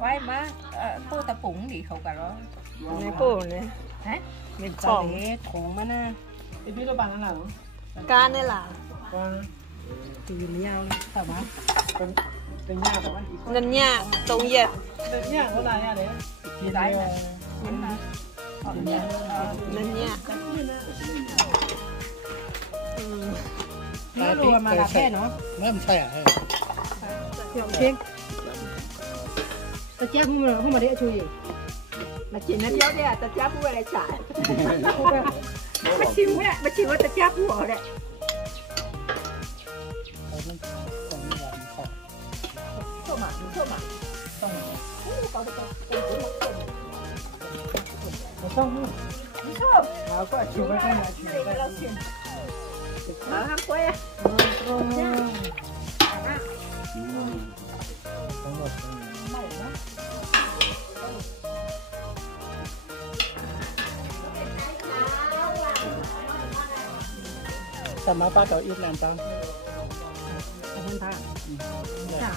ไว้มาปูตะปุ๋งดิเขากันแล้วในปูเนี่ยฮะเป็นของถุงมาน่ะไอ้พี่เราบานนั่นแหละการนี่ล่ะตีนยาวเลยแต่ว่าเป็นยากแต่ว่าเงินเนี่ยตรงเย็ดเป็นยากเท่าไหร่อะเดี๋ยวกี่ได้เงินนะเงินเนี่ยนี่รวมมาละแค่เนาะเริ่มใช่อ่ะเดี๋ยวเช็คตะเจี๊ยบพูดมาได้ช่วยมาชิมนะเดี๋ยวเนี่ยตะเจี๊ยบพูดอะไรจ่ายมาชิมเนี่ยมาชิมว่าตะเจี๊ยบพูดอะไรเข้ามาต้องเราก็ชิมไว้ให้มาชิมไปแล้วชิมมาห้ามกล้วยแต่มาป้าเก่าอีกแลนด์ตั้งขอบคุณท่านจ้ะ